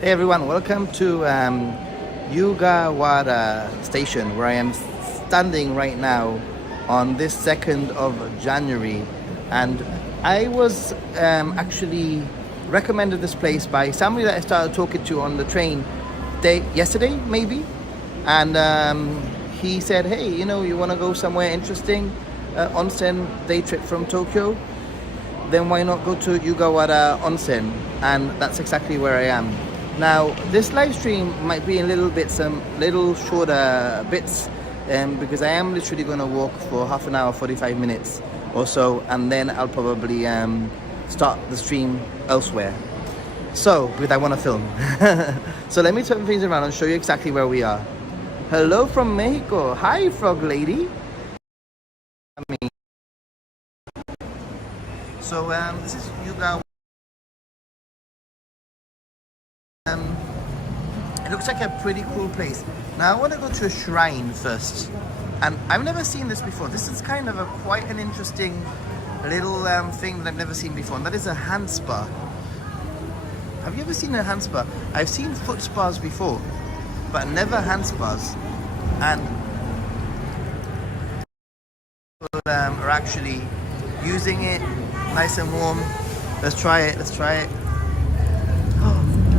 Hey everyone, welcome to Yugawara station where I am standing right now on this 2nd of January, and I was actually recommended this place by somebody that I started talking to on the train yesterday maybe, and he said, hey, you want to go somewhere interesting, onsen day trip from Tokyo, then why not go to Yugawara Onsen? And that's exactly where I am. Now, this live stream might be in some little shorter bits, because I am literally going to walk for half an hour, 45 minutes or so, and then I'll probably start the stream elsewhere. So, because I want to film. So let me turn things around and show you exactly where we are. Hello from Mexico. Hi, frog lady. So this is Yuga. It looks like a pretty cool place. Now I want to go to a shrine first, and I've never seen this before. This is kind of quite an interesting little thing that I've never seen before, and that is a hand spa. Have you ever seen a hand spa? I've seen foot spas before, but never hand spas. And people are actually using it, nice and warm. Let's try it.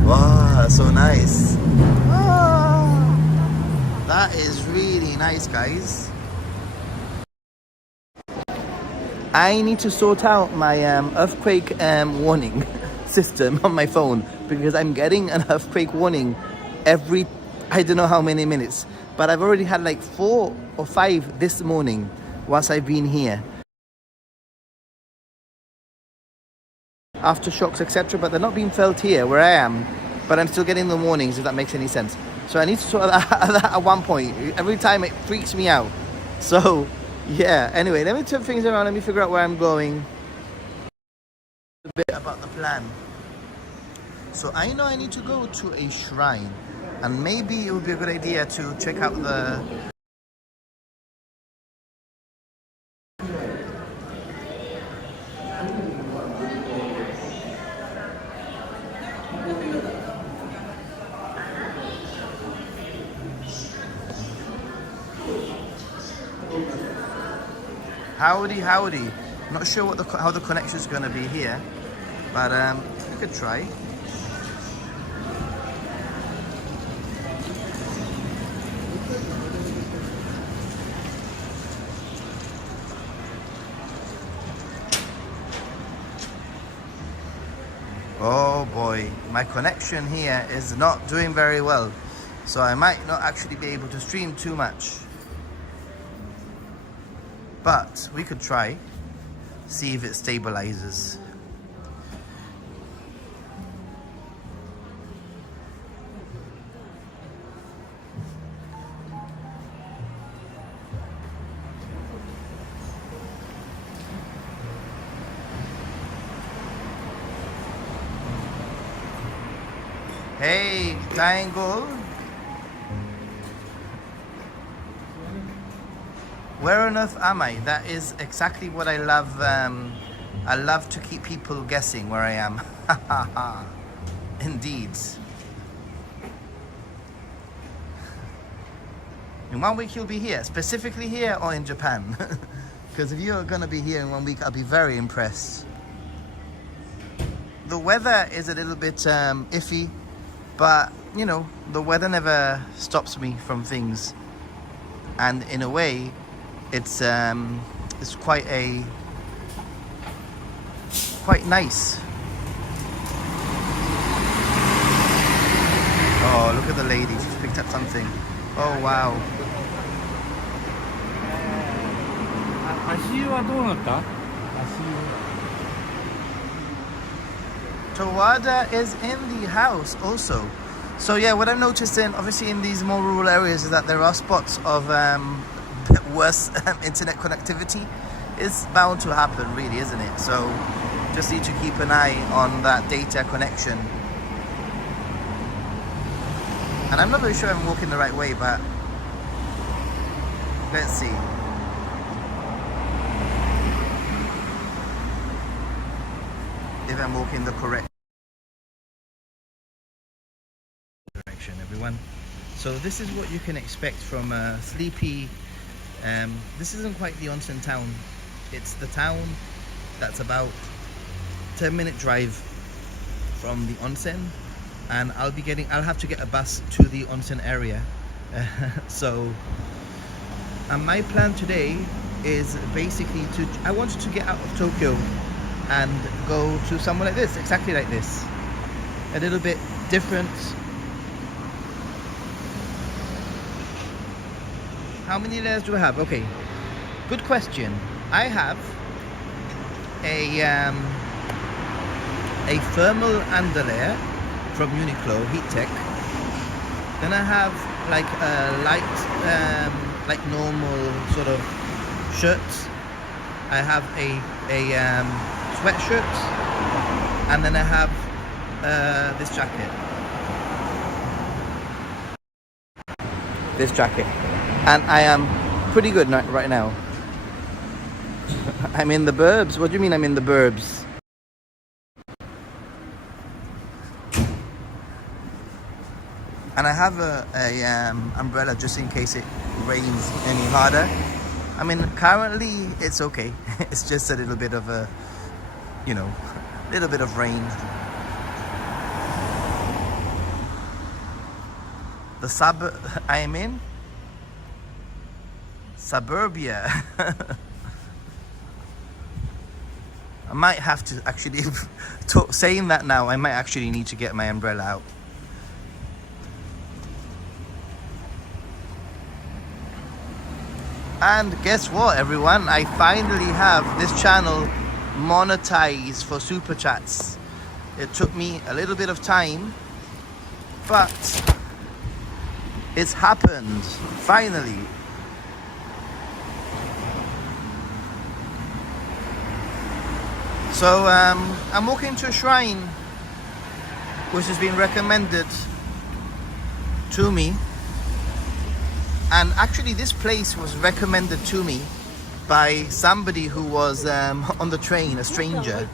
Wow, that's so nice. Oh, that is really nice, guys. I need to sort out my earthquake warning system on my phone, because I'm getting an earthquake warning every, I don't know how many minutes, but I've already had like 4 or 5 this morning whilst I've been here. Aftershocks, etc., but they're not being felt here where I am, but I'm still getting the warnings, if that makes any sense. So I need to sort that at one point. Every time it freaks me out. So yeah, anyway, let me turn things around, let me figure out where I'm going. A bit about the plan. So I know I need to go to a shrine, and maybe it would be a good idea to check out the Howdy. Not sure how the connection is going to be here, but we could try. Oh boy, my connection here is not doing very well, so I might not actually be able to stream too much. But we could try, see if it stabilizes. Hey, triangle. Where on earth am I? That is exactly what I love. I love to keep people guessing where I am. Indeed. In 1 week you'll be here, specifically here or in Japan? Because if you're going to be here in 1 week, I'll be very impressed. The weather is a little bit iffy, but the weather never stops me from things. And in a way, it's quite nice. Oh, look at the lady, she's picked up something. Oh wow. Tawada is in the house also. So yeah, what I'm noticing, obviously in these more rural areas, is that there are spots of worse internet connectivity. It's bound to happen, really, isn't it? So just need to keep an eye on that data connection. And I'm not very sure I'm walking the right way, but let's see. If I'm walking the correct everyone. So this is what you can expect from a sleepy, this isn't quite the onsen town. It's the town that's about 10-minute drive from the onsen, and I'll have to get a bus to the onsen area. And my plan today is basically I wanted to get out of Tokyo and go to somewhere like this, exactly like this. A little bit different. How many layers do I have? Okay, good question. I have a thermal underlayer from Uniqlo, Heat Tech. Then I have like a light, like normal sort of shirts. I have a sweatshirt, and then I have this jacket. And I am pretty good right now. I'm in the burbs. What do you mean I'm in the burbs? And I have a umbrella just in case it rains any harder. I mean, currently it's okay. It's just a little bit of a, little bit of rain. The suburb I am in, suburbia. I might have to actually, saying that now, I might actually need to get my umbrella out. And guess what, everyone? I finally have this channel monetized for super chats. It took me a little bit of time, but it's happened, finally. So I'm walking to a shrine which has been recommended to me. And actually this place was recommended to me by somebody who was on the train, a stranger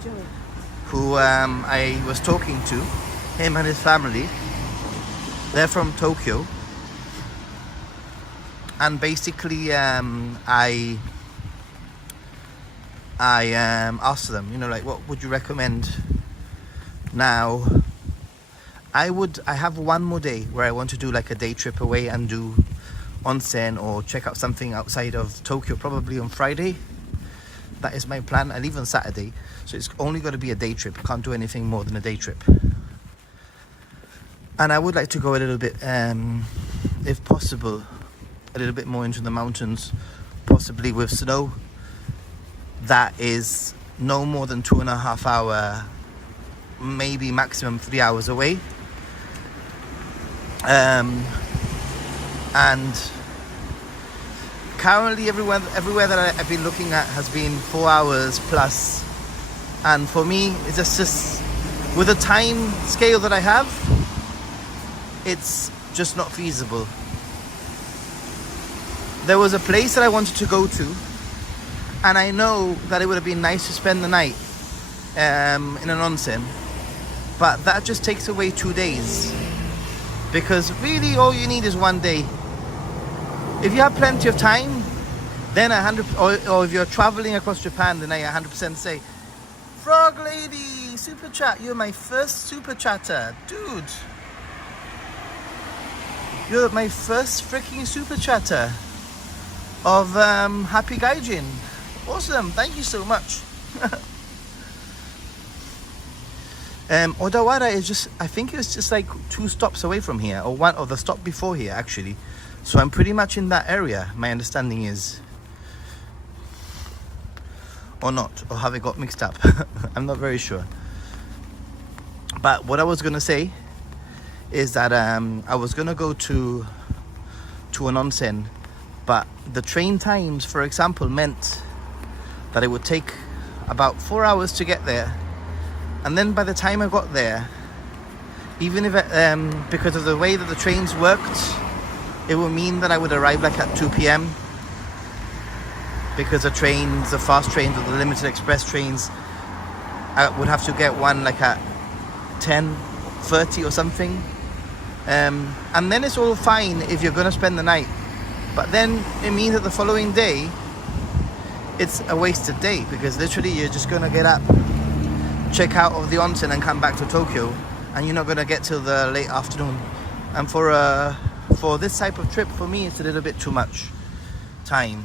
who I was talking to, him and his family. They're from Tokyo. And basically I asked them, like, what would you recommend now? I have one more day where I want to do like a day trip away and do onsen or check out something outside of Tokyo, probably on Friday. That is my plan. I leave on Saturday, so it's only got to be a day trip. Can't do anything more than a day trip. And I would like to go a little bit, if possible, a little bit more into the mountains, possibly with snow. That is no more than 2.5 hours, maybe maximum 3 hours away. And currently everywhere that I've been looking at has been 4 hours plus. And for me, it's just with the time scale that I have, it's just not feasible. There was a place that I wanted to go to, and I know that it would have been nice to spend the night in an onsen, but that just takes away 2 days, because really all you need is 1 day. If you have plenty of time, then or if you're traveling across Japan, then I 100% say, Frog Lady, super chat, you're my first super chatter, dude. You're my first freaking super chatter of Happy Gaijin. Awesome, thank you so much. Odawara is just, I think it's just like 2 stops away from here, or one, or the stop before here actually. So I'm pretty much in that area, my understanding is. Or not, or have I got mixed up? I'm not very sure. But what I was gonna say is that I was gonna go to an onsen, but the train times, for example, meant that it would take about 4 hours to get there. And then by the time I got there, even if because of the way that the trains worked, it would mean that I would arrive like at 2 p.m. because the trains, the fast trains or the limited express trains, I would have to get one like at 10:30 or something. And then it's all fine if you're going to spend the night. But then it means that the following day, it's a wasted day, because literally you're just going to get up, check out of the onsen and come back to Tokyo, and you're not going to get till the late afternoon. And for this type of trip, for me, it's a little bit too much time.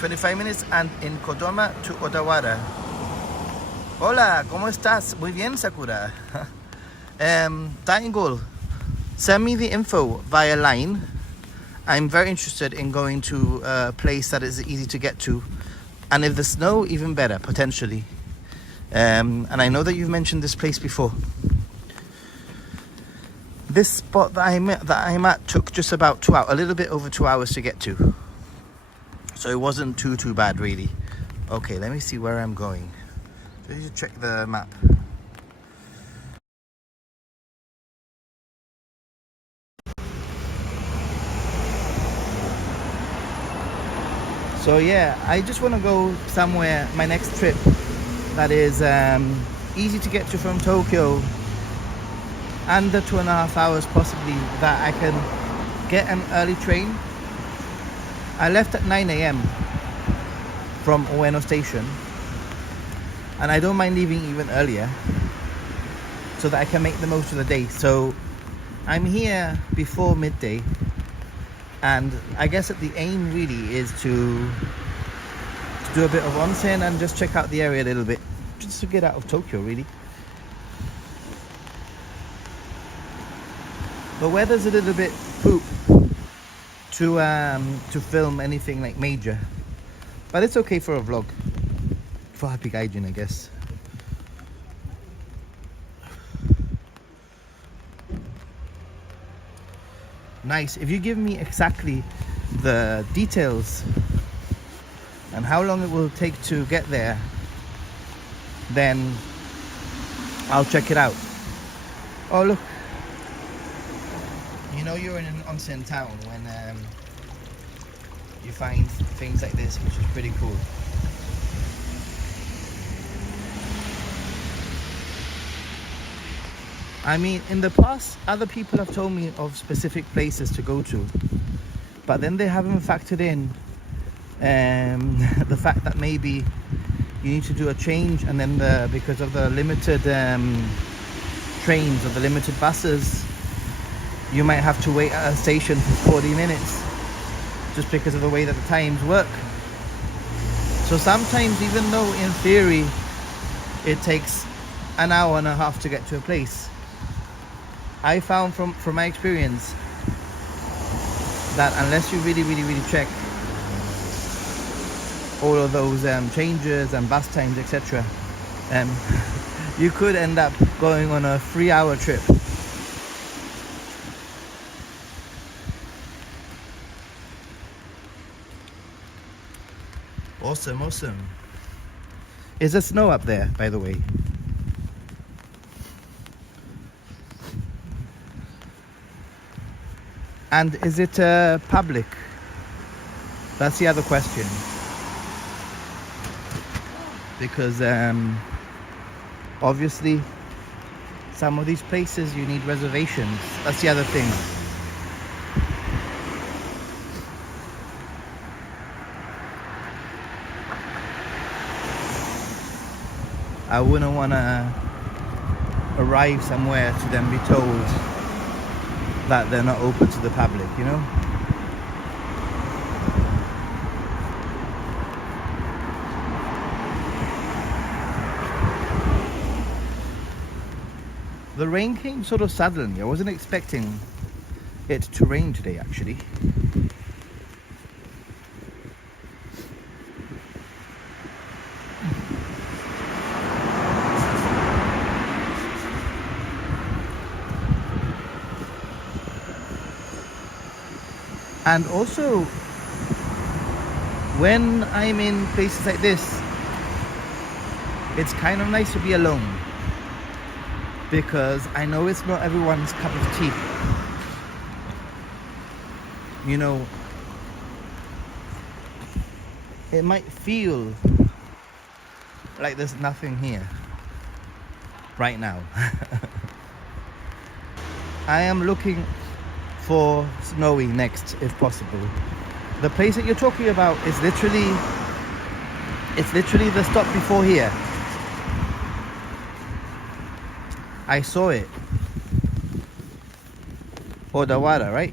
25 minutes and in Kodama to Odawara. Hola, ¿cómo estás? Muy bien, Sakura. Daingol, send me the info via line. I'm very interested in going to a place that is easy to get to. And if there's snow, even better, potentially. And I know that you've mentioned this place before. This spot that I'm at took just about 2 hours, a little bit over 2 hours to get to. So it wasn't too bad, really. Okay, let me see where I'm going. Let me just check the map. So yeah, I just want to go somewhere, my next trip, that is easy to get to from Tokyo, under 2.5 hours possibly, that I can get an early train. I left at 9 a.m. from Ueno station, and I don't mind leaving even earlier so that I can make the most of the day. So I'm here before midday, and I guess that the aim really is to do a bit of onsen and just check out the area a little bit, just to get out of Tokyo, really. The weather's a little bit poop to film anything like major, but it's okay for a vlog, for Happy Gaijin, I guess. Nice. If you give me exactly the details and how long it will take to get there, then I'll check it out. Oh look, you know you're in an onsen town when you find things like this, which is pretty cool. I mean, in the past, other people have told me of specific places to go to, but then they haven't factored in the fact that maybe you need to do a change, and then because of the limited trains or the limited buses, you might have to wait at a station for 40 minutes just because of the way that the times work. So sometimes, even though in theory it takes an hour and a half to get to a place, I found from my experience that unless you really check all of those changes and bus times, etc., you could end up going on a 3-hour trip. Awesome. Is there snow up there, by the way? And is it public? That's the other question. Because obviously some of these places you need reservations. That's the other thing. I wouldn't want to arrive somewhere to then be told that they're not open to the public, you know? The rain came sort of suddenly. I wasn't expecting it to rain today, actually. And also, when I'm in places like this, it's kind of nice to be alone, because I know it's not everyone's cup of tea. You know, it might feel like there's nothing here, right now. I am looking for snowy next, if possible. The place that you're talking about is literally, it's literally the stop before here. I saw it. Odawara, right?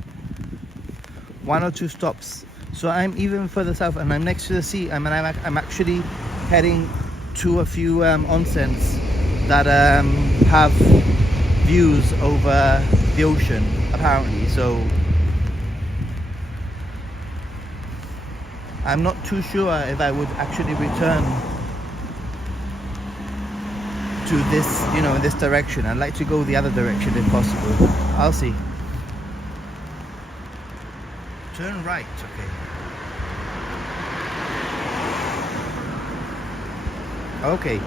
1 or 2 stops. So I'm even further south, and I'm next to the sea. I'm actually heading to a few onsens that have views over the ocean, apparently. So I'm not too sure if I would actually return to this, you know, in this direction. I'd like to go the other direction if possible. I'll see. Turn right, okay. Okay,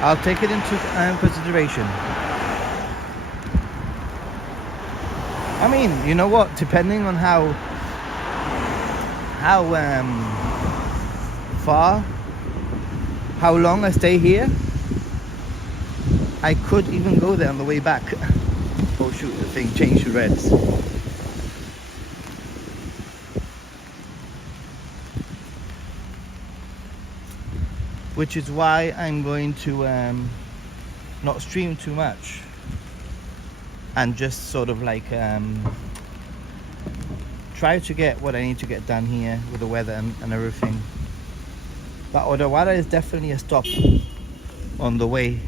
I'll take it into consideration. I mean, you know what? Depending on how far, how long I stay here, I could even go there on the way back. Oh shoot, the thing changed to reds. Which is why I'm going to not stream too much and just sort of like try to get what I need to get done here with the weather and everything. But Odawara is definitely a stop on the way.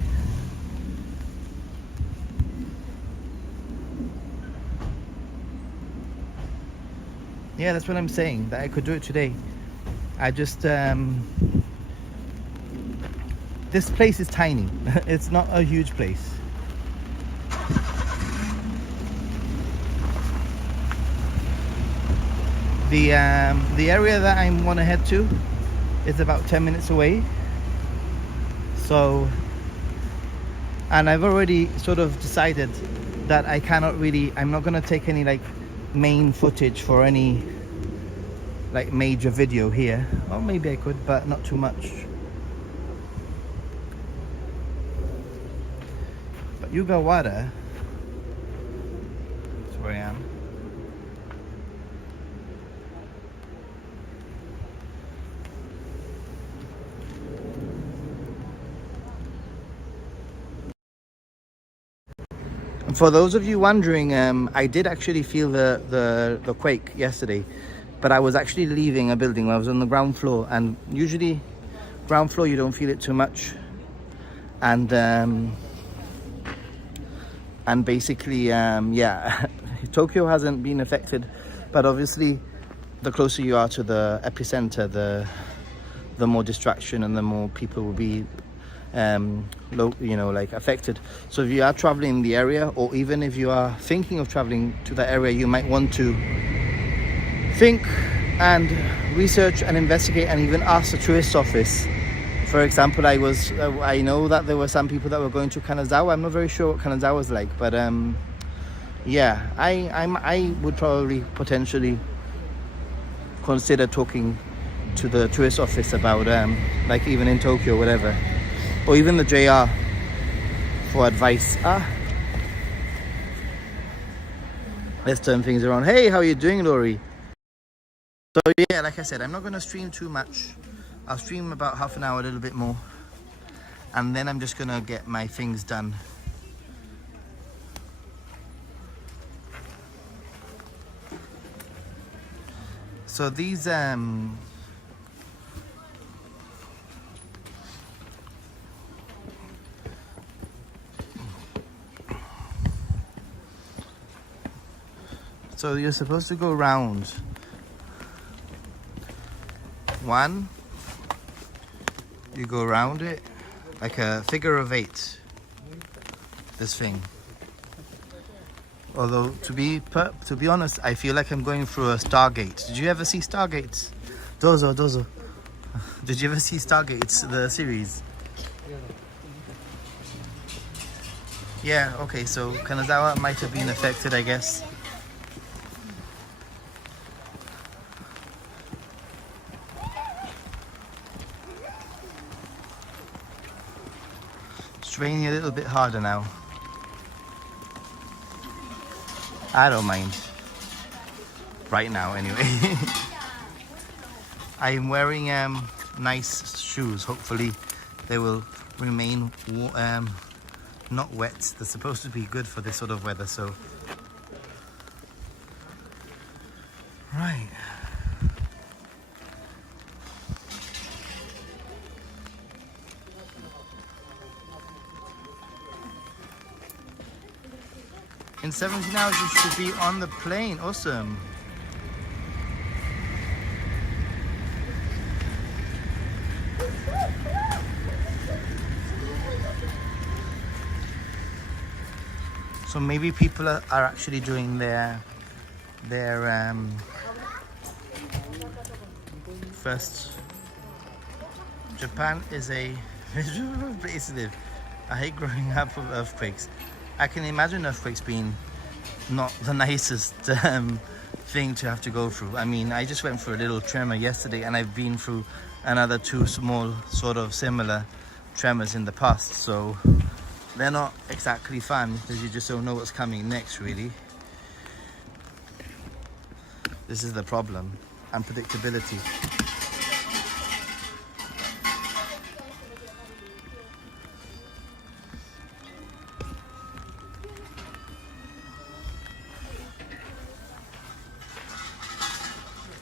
Yeah, that's what I'm saying, that I could do it today. I just this place is tiny. It's not a huge place. The area that I want to head to is about 10 minutes away. So, and I've already sort of decided that I'm not gonna take any like main footage for any like major video here. Or maybe I could, but not too much. But Yugawara, that's where I am. For those of you wondering, I did actually feel the quake yesterday, but I was actually leaving a building. I was on the ground floor, and usually ground floor you don't feel it too much, and basically yeah, Tokyo hasn't been affected, but obviously the closer you are to the epicenter, the more distraction and the more people will be affected. So if you are traveling in the area, or even if you are thinking of traveling to that area, you might want to think and research and investigate and even ask the tourist office. For example, I know that there were some people that were going to Kanazawa. I'm not very sure what Kanazawa is like, but yeah, I would probably potentially consider talking to the tourist office about like even in Tokyo, whatever, or even the JR for advice. Let's turn things around. Hey, how are you doing, Lori? So yeah, like I said, I'm not going to stream too much. I'll stream about half an hour, a little bit more, and then I'm just going to get my things done. So these so you're supposed to go round one, you go around it like a figure of 8, this thing. Although to be honest, I feel like I'm going through a Stargate. Did you ever see Stargates? Dozo. Did you ever see Stargates, the series? Yeah, okay, so Kanazawa might have been affected, I guess. It's raining a little bit harder now. I don't mind. Right now, anyway. I'm wearing nice shoes. Hopefully they will remain not wet. They're supposed to be good for this sort of weather, so. Right. In 17 hours you should be on the plane. Awesome. So maybe people are actually doing their first. Japan is a miserable place to live. I hate growing up with earthquakes. I can imagine earthquakes being not the nicest thing to have to go through. I mean, I just went through a little tremor yesterday, and I've been through another 2 small sort of similar tremors in the past, so they're not exactly fun because you just don't know what's coming next, really. This is the problem, unpredictability.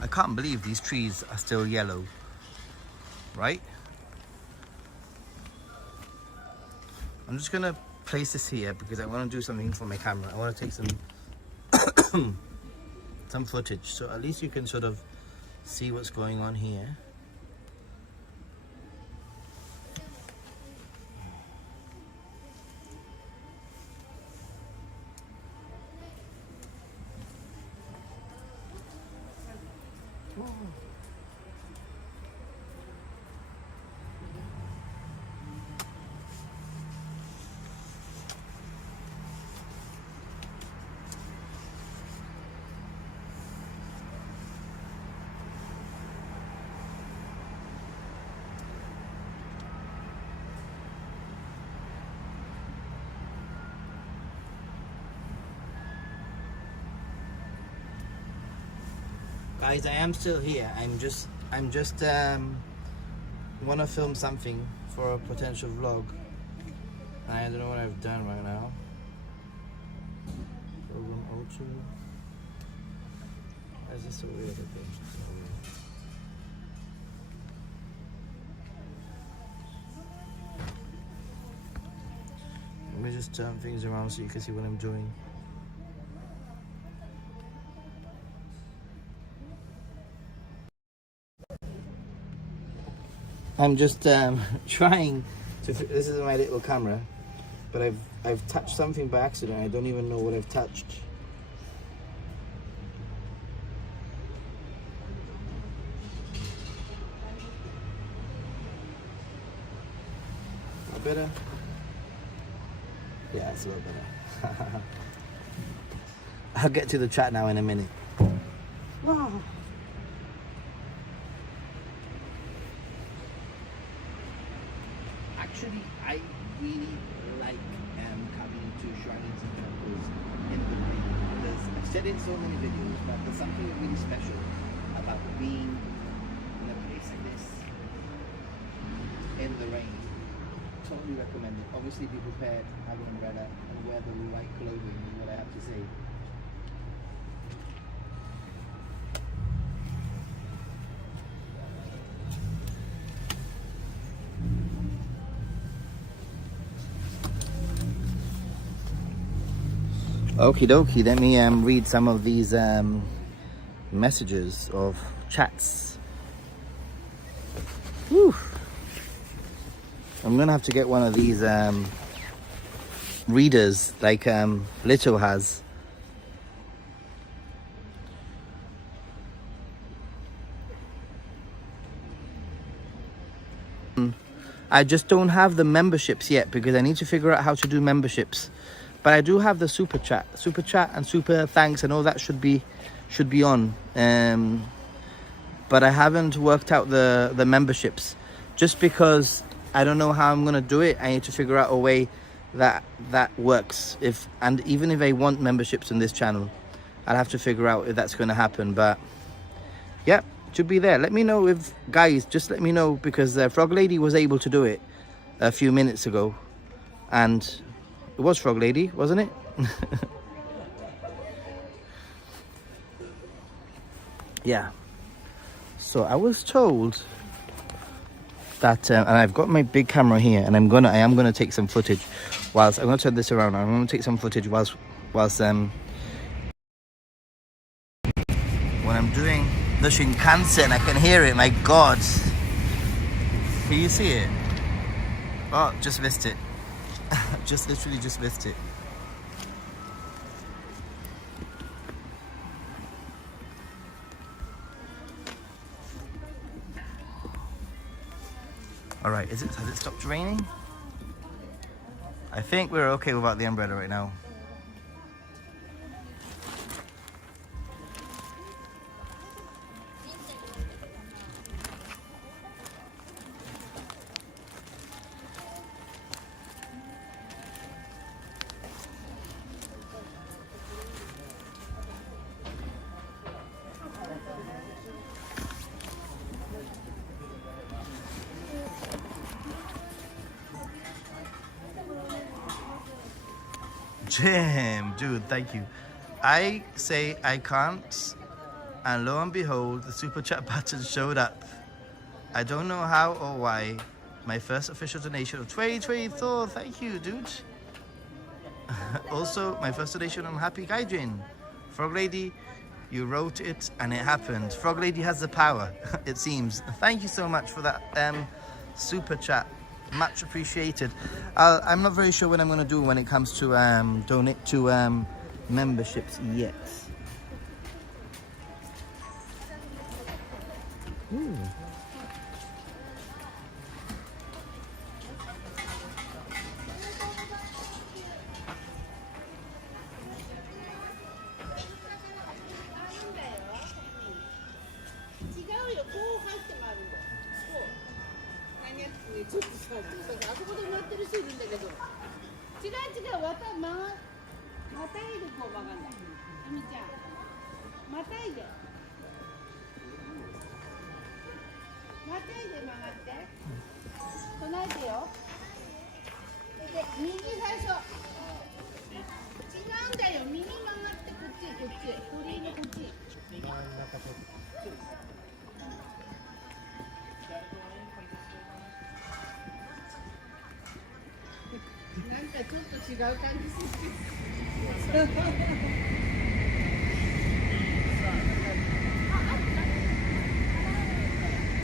I can't believe these trees are still yellow, right? I'm just gonna place this here because I want to do something for my camera. I want to take some footage, so at least you can sort of see what's going on here. Guys, I am still here. I'm just want to film something for a potential vlog. I don't know what I've done right now. Program Ultra. Why is this so weird? Okay. Let me just turn things around so you can see what I'm doing. I'm just trying to. This is my little camera, but I've touched something by accident. I don't even know what I've touched. Better? Yeah, it's a little better. I'll get to the chat now in a minute. Wow. Actually, I really like coming to shrines and temples in the rain. I've said it in so many videos, but there's something really special about being in a place like this in the rain. Totally recommend it. Obviously be prepared, have an umbrella, and wear the right clothing is what I have to say. Okie dokie, let me read some of these messages of chats. Whew. I'm gonna have to get one of these readers like Little has. I just don't have the memberships yet because I need to figure out how to do memberships. But I do have the super chat and super thanks and all that should be on. But I haven't worked out the memberships just because I don't know how I'm gonna do it. I need to figure out a way that works. Even if I want memberships on this channel, I'll have to figure out if that's gonna happen. But yeah, it should be there. Let me know if, guys, just let me know, because Frog Lady was able to do it a few minutes ago, and it was Frog Lady, wasn't it? Yeah. So I was told that, and I've got my big camera here, and I am gonna take some footage. Whilst I'm gonna turn this around, I'm gonna take some footage whilst when I'm doing the Shinkansen. I can hear it. My God, can you see it? Oh, just missed it. Just literally just missed it. All right, has it stopped raining? I think we're okay without the umbrella right now. Jim, dude, thank you. I say I can't, and lo and behold, the super chat button showed up. I don't know how or why. My first official donation of 2024. Thank you, dude. Also, my first donation on Happy Gaijin. Frog Lady, you wrote it and it happened. Frog Lady has the power, it seems. Thank you so much for that super chat. Much appreciated. I'm not very sure what I'm going to do when it comes to donate to memberships yet. Ooh.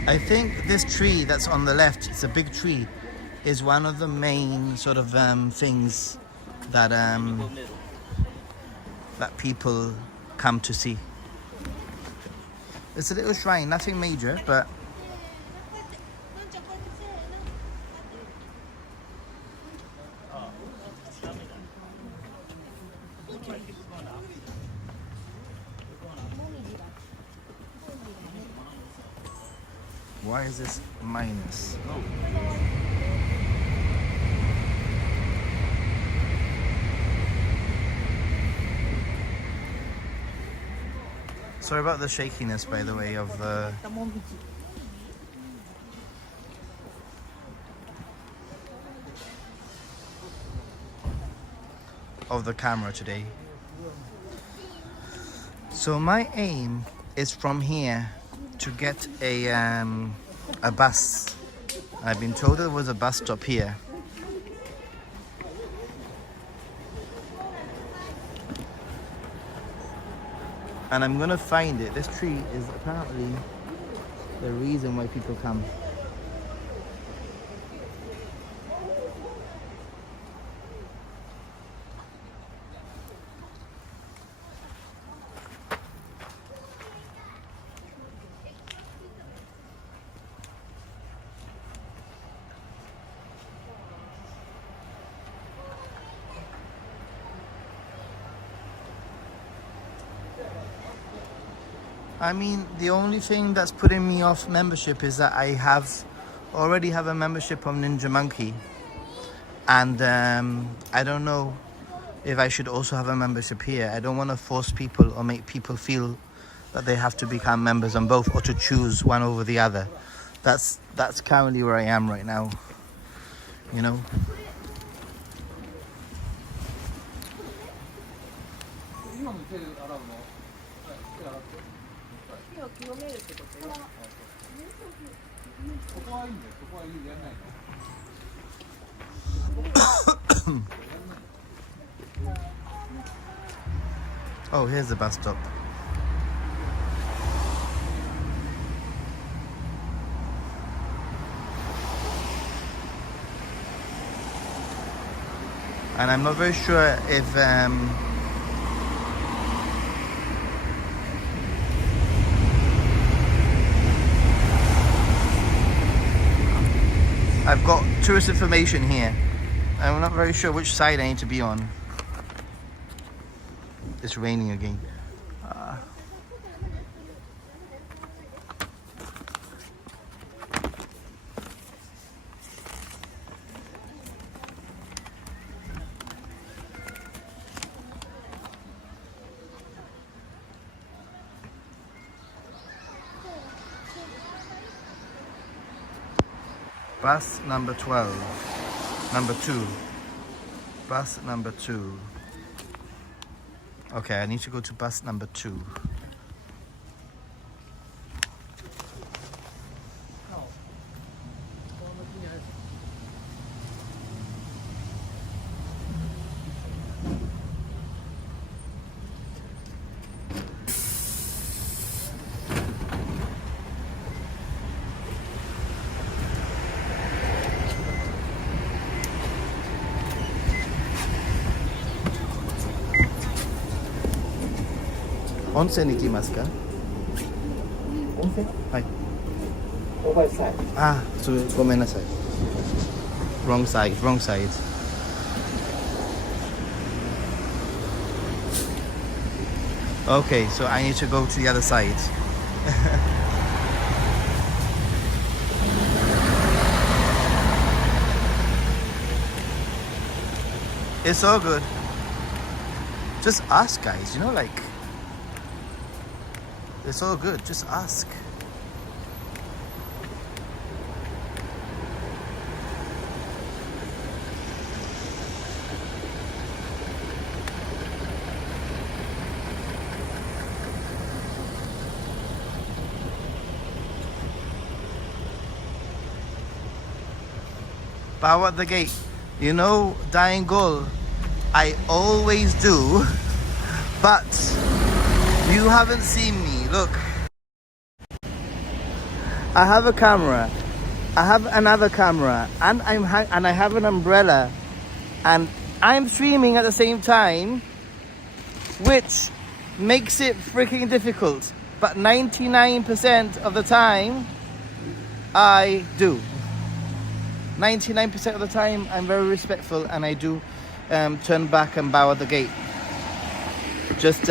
I think this tree that's on the left, it's a big tree, is one of the main sort of things that that people come to see. It's a little shrine, nothing major, but why is this minus? Oh. Sorry about the shakiness, by the way, of the camera today. So my aim is from here to get a bus. I've been told there was a bus stop here. And I'm gonna find it. This tree is apparently the reason why people come. I mean, the only thing that's putting me off membership is that I have already have a membership on Ninja Monkey, and I don't know if I should also have a membership here. I don't want to force people or make people feel that they have to become members on both or to choose one over the other. That's currently where I am right now, you know. Oh, here's the bus stop. And I'm not very sure if I've got tourist information here. I'm not very sure which side I need to be on. It's raining again. Bus number 12. Number 2. Bus number 2. Okay, I need to go to bus number 2. Onsen ikimasu ka? Onsen? Hai. Over side. Ah, so gomenasai. Wrong side, wrong side. Okay, so I need to go to the other side. It's all good. Just ask, guys, you know, like, it's all good, just ask. Bow at the gate. You know, Dying Goal, I always do, but you haven't seen me. Look, I have a camera, I have another camera, and I have an umbrella, and I'm streaming at the same time, which makes it freaking difficult. But 99% of the time, I do. 99% of the time, I'm very respectful, and I do turn back and bow at the gate. Just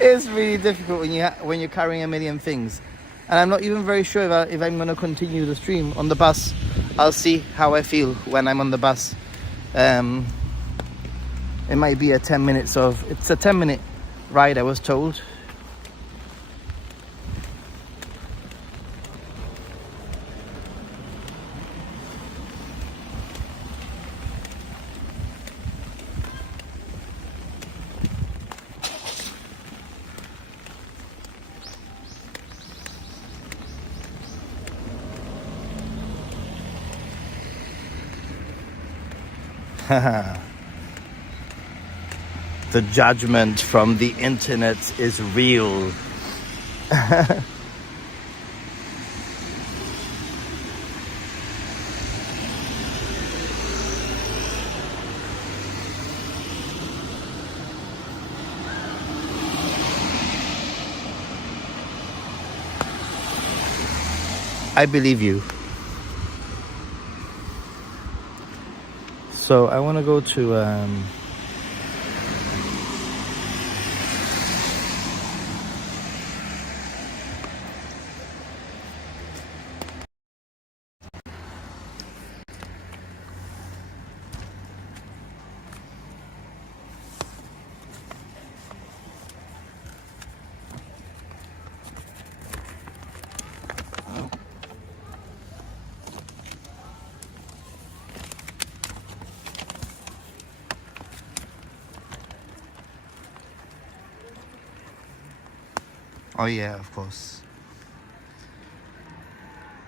it's really difficult when you're carrying a million things, and I'm not even very sure if I'm going to continue the stream on the bus. I'll see how I feel when I'm on the bus. It might be it's a 10-minute ride, I was told. The judgment from the internet is real. I believe you. So I want to go to Oh yeah, of course.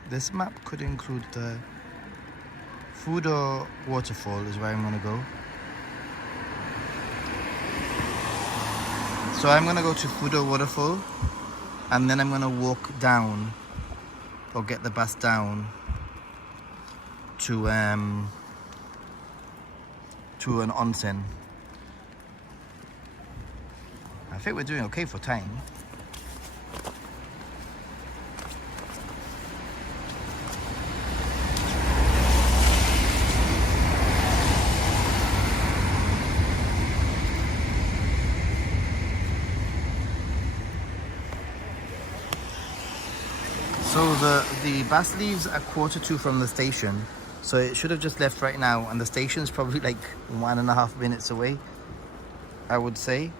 This map could include the Fudo waterfall is where I'm gonna go. So I'm gonna go to Fudo waterfall and then I'm gonna walk down or get the bus down to an onsen. I think we're doing okay for time. So the bus leaves at 1:45 from the station, so it should have just left right now, and the station's probably like 1.5 minutes away, I would say.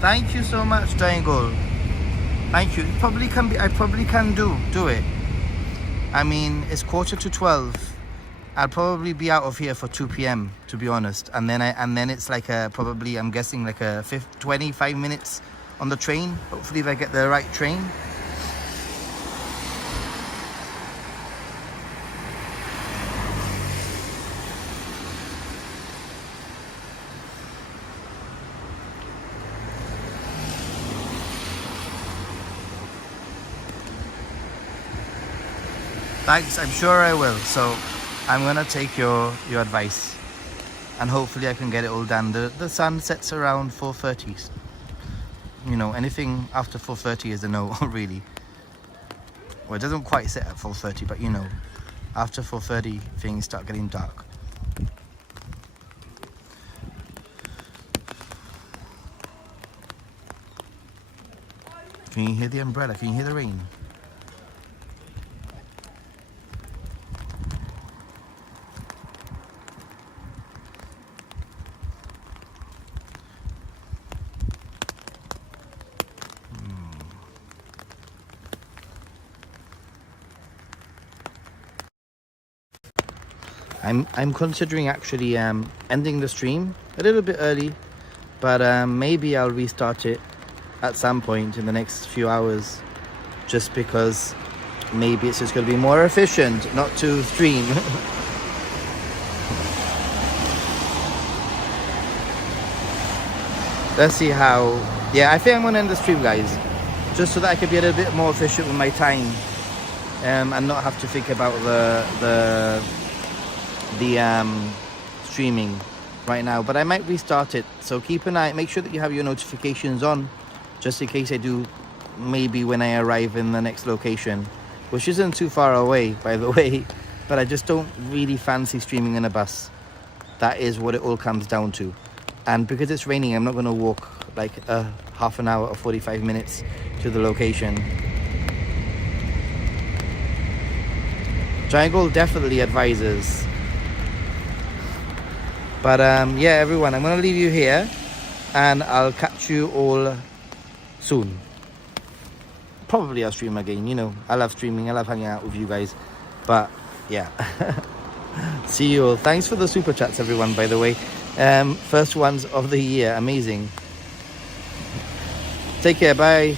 Thank you so much, Triangle. Thank you. It probably can be. I probably can do it. I mean, it's 11:45. I'll probably be out of here for 2 p.m. to be honest, and then it's like probably I'm guessing like 25 minutes on the train. Hopefully, if I get the right train. Thanks, I'm sure I will. So I'm gonna take your advice and hopefully I can get it all done. The sun sets around 4:30. You know, anything after 4:30 is a no, really. Well, it doesn't quite set at 4:30, but you know, after 4:30 things start getting dark. Can you hear the umbrella? Can you hear the rain? I'm considering actually ending the stream a little bit early, but maybe I'll restart it at some point in the next few hours, just because maybe it's just going to be more efficient not to stream. Let's see how. Yeah, I think I'm going to end the stream, guys, just so that I can be a little bit more efficient with my time and not have to think about the streaming right now. But I might restart it, so keep an eye, make sure that you have your notifications on, just in case I do, maybe when I arrive in the next location, which isn't too far away, by the way, but I just don't really fancy streaming in a bus. That is what it all comes down to. And because it's raining, I'm not going to walk like a half an hour or 45 minutes to the location. Triangle definitely advises. But yeah, everyone, I'm going to leave you here and I'll catch you all soon. Probably I'll stream again, you know, I love streaming, I love hanging out with you guys. But yeah, see you all. Thanks for the super chats, everyone, by the way. First ones of the year, amazing. Take care, bye.